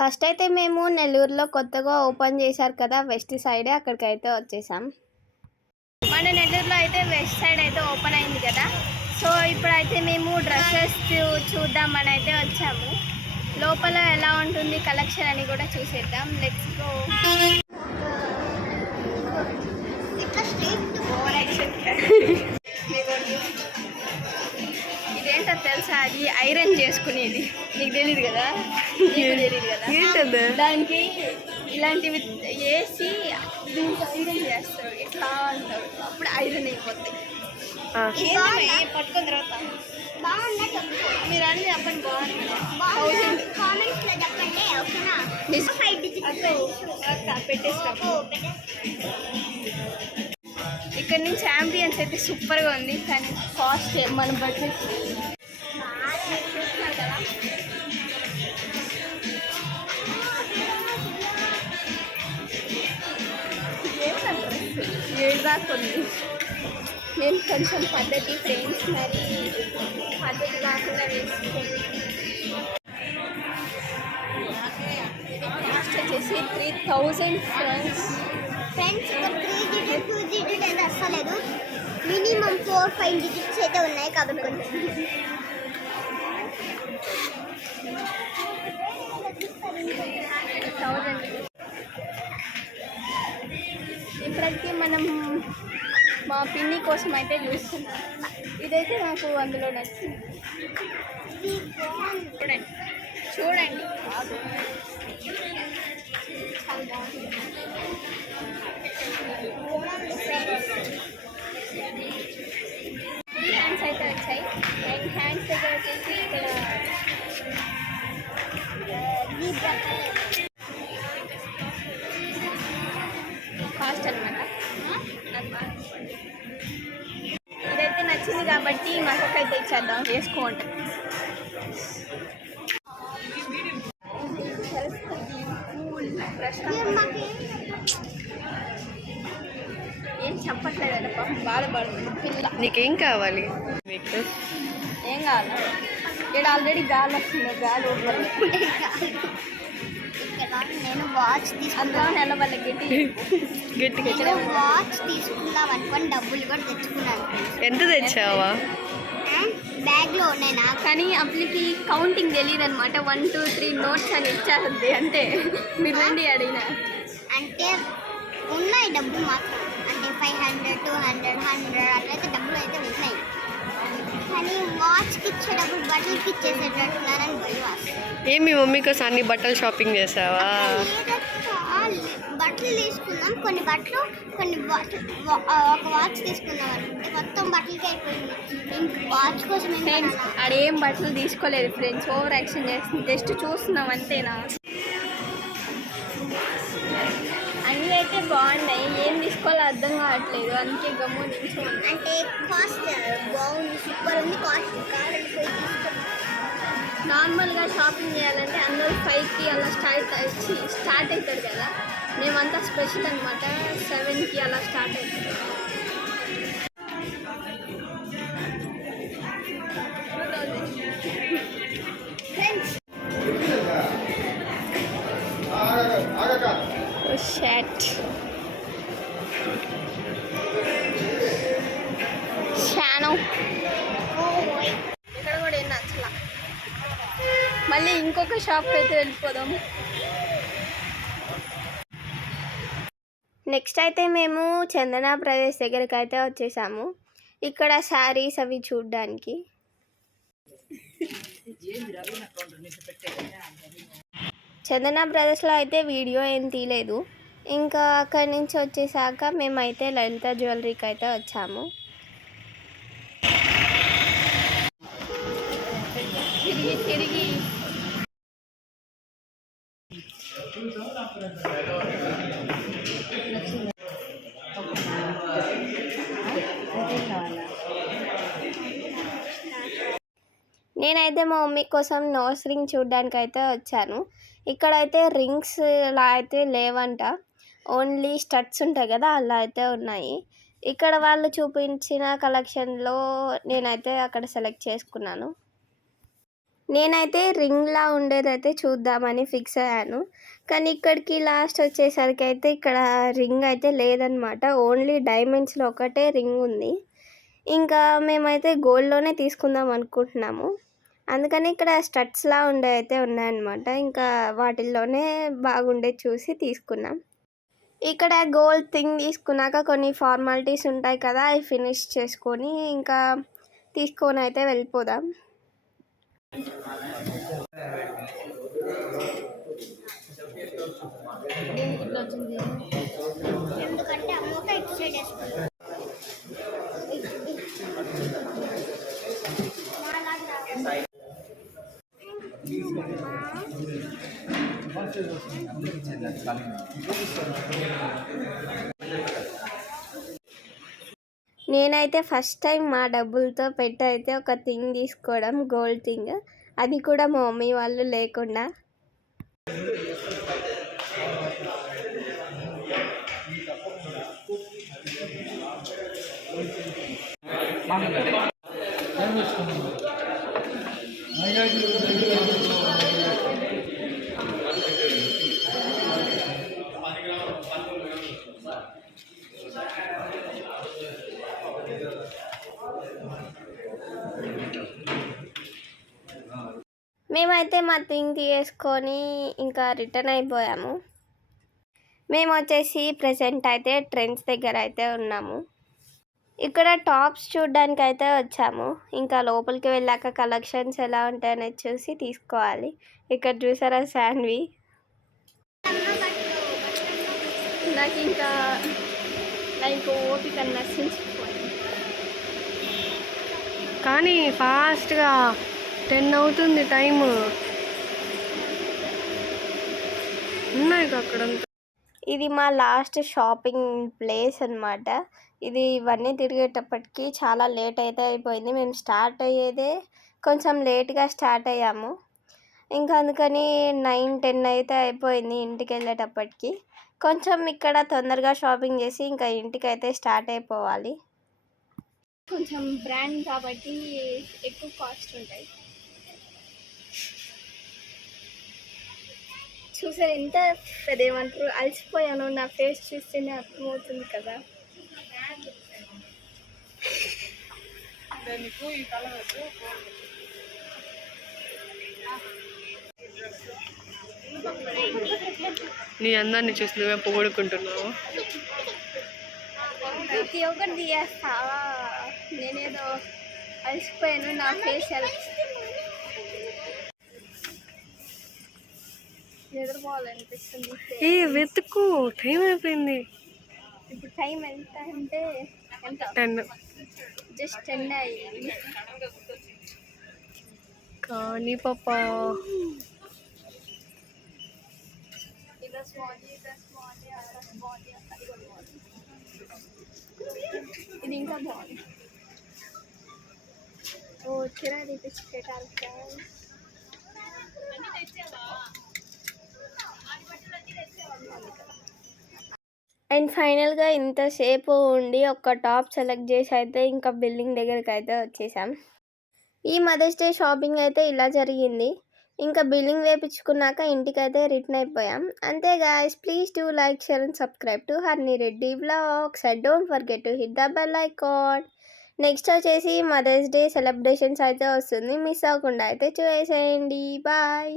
First అయితే మేము నెల్లూరులో కొత్తగా ఓపెన్ చేశారు కదా వెస్ట్ సైడే, అక్కడికైతే వచ్చేసాం. మన నెల్లూరులో అయితే వెస్ట్ సైడ్ అయితే ఓపెన్ అయింది కదా, సో ఇప్పుడైతే మేము డ్రెస్సెస్ చూద్దామని అయితే వచ్చాము. లోపల ఎలా ఉంటుంది కలెక్షన్ అని కూడా చూసేద్దాం. Let's go. ఇదేంటో తెలుసా, అది ఐరన్ చేసుకునేది. నీకు తెలియదు కదా, తెలియదు కదా. దానికి ఇలాంటివి వేసి దీనికి ఐరన్ చేస్తారు, ఇట్లా అంటారు, అప్పుడు ఐరన్ అయిపోతాయి. పట్టుకున్న తర్వాత మీరు అన్ని చెప్పండి, బాగుంది. పెట్టేసినప్పుడు ఇక్కడ నుంచి యాంబియన్స్ అయితే సూపర్గా ఉంది, కానీ కాస్ట్ మన బడ్జెట్. ఏడు దాకా ఉంది. నేను కొంచెం పద్ధతి ఫ్రెండ్స్, మరి పద్ధతి కాకుండా వేసుకుంటాను. కాస్ట్ వచ్చేసి 3000 ఫ్రెండ్స్. ఒక 3 digit 2 digit అయితే అస్సలేదు, మినిమం 4-5 digits అయితే ఉన్నాయి కాబట్టి కొంచెం. ఇప్పుడైతే మనం మా పిన్ని కోసం అయితే చూస్తున్నాం. ఇదైతే నాకు అందులో నచ్చింది. చూడండి చూడండి, హ్యాండ్స్ అయితే వచ్చాయి. అండ్ హ్యాండ్స్ దగ్గర వచ్చేసి ఇక్కడ కాస్ట్ అనమాట. ఇదైతే నచ్చింది కాబట్టి మాకైతే ఇచ్చేద్దాం, వేసుకోండి. ఏం చెప్పట్లేదండి, పాపం బాధపడుతుంది పిల్ల. నీకేం కావాలి? ఏం కావాలి? ఇక్కడ ఆల్రెడీ గాలి వస్తుంది, గాలి నేను వాచ్ తీసుకున్నాను. నెల వాళ్ళ గట్టిగా వాచ్ తీసుకుందాం అనుకోని డబ్బులు కూడా తెచ్చుకున్నాను. ఎంత తెచ్చావా? బ్యాగ్లో ఉన్నాయి నాకు, కానీ అప్పటికి కౌంటింగ్ తెలియదు అనమాట. 1 2 3 నోట్స్ అని ఇచ్చారండి, అంటే మీరు రండి అడిగిన. అంటే ఉన్నాయి డబ్బులు మాత్రం, అంటే 500 200 100 అట్లయితే డబ్బులు అయితే ఉన్నాయి. కానీ వాచ్కి ఇచ్చేటప్పుడు బట్టలకి ఇచ్చేసేటట్టున్నారని భయం. ఏం మీ మమ్మీ కోసం అన్ని బట్టలు షాపింగ్ చేసావా? బట్టలు తీసుకుందాం, కొన్ని బట్టలు ఒక వాచ్ తీసుకుందాం అంటే మొత్తం బట్టలకి అయిపోయింది. వాచ్ కోసం ఆడేం బట్టలు తీసుకోలేదు ఫ్రెండ్స్, ఓవర్ యాక్షన్ చేస్తుంది, జస్ట్ చూస్తున్నాం అంతేనా. అన్నీ అయితే బాగున్నాయి, ఏం తీసుకోవాలో అర్థం కావట్లేదు, అందుకే గమ్ము నిల్చోండి. అంటే కాస్ట్ బాగుంది, సూపర్ ఉంది. కాస్ట్ నార్మల్గా షాపింగ్ చేయాలంటే అందరూ 5కి అలా స్టార్ట్ అవుతుంది కదా, మేమంతా స్పెషల్ అనమాట, 7కి అలా స్టార్ట్ అవుతుంది. షర్ట్ షానో ఇక్కడ కూడా ఏం నచ్చలా. మళ్ళీ ఇంకొక షాప్కి అయితే వెళ్ళిపోదాం. నెక్స్ట్ అయితే మేము చందన ప్రదేశ్ దగ్గరికి అయితే వచ్చేసాము. ఇక్కడ శారీస్ అవి చూడ్డానికి. చందన బ్రదర్స్లో అయితే వీడియో ఏం తీయలేదు. ఇంకా అక్కడి నుంచి వచ్చేసాక మేమైతే లలిత జ్యువెలరీకి అయితే వచ్చాము. తిరిగి తిరిగి నేనైతే మా మమ్మీ కోసం నోస్ రింగ్ చూడడానికి అయితే వచ్చాను. ఇక్కడైతే రింగ్స్ అలా అయితే లేవంట, ఓన్లీ స్టడ్స్ ఉంటాయి కదా అలా అయితే ఉన్నాయి. ఇక్కడ వాళ్ళు చూపించిన కలెక్షన్లో నేనైతే అక్కడ సెలెక్ట్ చేసుకున్నాను. నేనైతే రింగ్లా ఉండేదైతే చూద్దామని ఫిక్స్ అయ్యాను. కానీ ఇక్కడికి లాస్ట్ వచ్చేసరికి అయితే ఇక్కడ రింగ్ అయితే లేదనమాట. ఓన్లీ డైమండ్స్లో ఒకటే రింగ్ ఉంది. ఇంకా మేమైతే గోల్డ్లోనే తీసుకుందాం అనుకుంటున్నాము. అందుకని ఇక్కడ స్టడ్స్లా ఉండే అయితే ఉన్నాయన్నమాట. ఇంకా వాటిల్లోనే బాగుండేది చూసి తీసుకున్నాం. ఇక్కడ గోల్డ్ థింగ్ తీసుకున్నాక కొన్ని ఫార్మాలిటీస్ ఉంటాయి కదా, అవి ఫినిష్ చేసుకొని ఇంకా తీసుకొని అయితే వెళ్ళిపోదాం. ఎందుకంటే అమ్మక ఇటు సైడ్ వేసుకుంటాం. నేనైతే ఫస్ట్ టైం మా డబ్బులతో పెట్టి అయితే ఒక థింగ్ తీసుకోవడం, గోల్డ్ థింగ్, అది కూడా మా మమ్మీ వాళ్ళు లేకుండా. మేమైతే మా థింగ్ తీసుకొని ఇంకా రిటర్న్ అయిపోయాము. మేము వచ్చేసి ప్రెసెంట్ అయితే ట్రెండ్స్ దగ్గర అయితే ఉన్నాము. ఇక్కడ టాప్స్ చూడడానికి అయితే వచ్చాము. ఇంకా లోపలికి వెళ్ళాక కలెక్షన్స్ ఎలా ఉంటాయనేది చూసి తీసుకోవాలి. ఇక్కడ చూసారా శాండ్వి, నాకు ఇంకా ఓపిక నశించిపోయింది. కానీ ఫాస్ట్గా 10 అవుతుంది టైము. ఉన్నాయి అక్కడంతా. ఇది మా లాస్ట్ షాపింగ్ ప్లేస్ అన్నమాట. ఇవన్నీ తిరిగేటప్పటికి చాలా లేట్ అయితే అయిపోయింది. మేము స్టార్ట్ అయ్యేదే కొంచెం లేట్గా స్టార్ట్ అయ్యాము. ఇంకా అందుకని 9-10 అయితే అయిపోయింది ఇంటికి వెళ్ళేటప్పటికి. కొంచెం ఇక్కడ తొందరగా షాపింగ్ చేసి ఇంకా ఇంటికి అయితే స్టార్ట్ అయిపోవాలి. కొంచెం బ్రాండ్ కాబట్టి ఎక్కువ కాస్ట్ ఉంటాయి. చూసారు ఎంత ఏమంటారు, అలసిపోయాను. నా ఫేస్ చూస్తేనే అర్థమవుతుంది కదా. నీ అందాన్ని చూసి నువ్వే పొగడుకుంటున్నావు. ప్రతి ఒక్కటి తీయేస్తావా? నేనేదో అలసిపోయాను, నా ఫేస్ నిద్రపోవాలనిపిస్తుంది. ఏ వెతుకు, టైం అయిపోయింది. ఇప్పుడు టైం ఎంత అంటే 10. జస్ట్ 10 అయ్యింది. కానీ పాపా ఇది ఇంకా బాగుంది. ఓ చీర తీపించి పెట్టాలి. అండ్ ఫైనల్గా ఇంతసేపు ఉండి ఒక టాప్ సెలెక్ట్ చేసి అయితే ఇంకా బిల్డింగ్ దగ్గరికి అయితే వచ్చేసాం. ఈ మదర్స్ డే షాపింగ్ అయితే ఇలా జరిగింది. ఇంకా బిల్లింగ్ వేయించుకున్నాక ఇంటికైతే రిటర్న్ అయిపోయాం. అంతే guys, please do like, share and subscribe to Harni Reddy vlogs and don't forget to hit the bell icon. Next వచ్చేసి మదర్స్ డే సెలబ్రేషన్స్ అయితే వస్తుంది, మిస్ అవ్వకుండా అయితే చూసేయండి. బాయ్.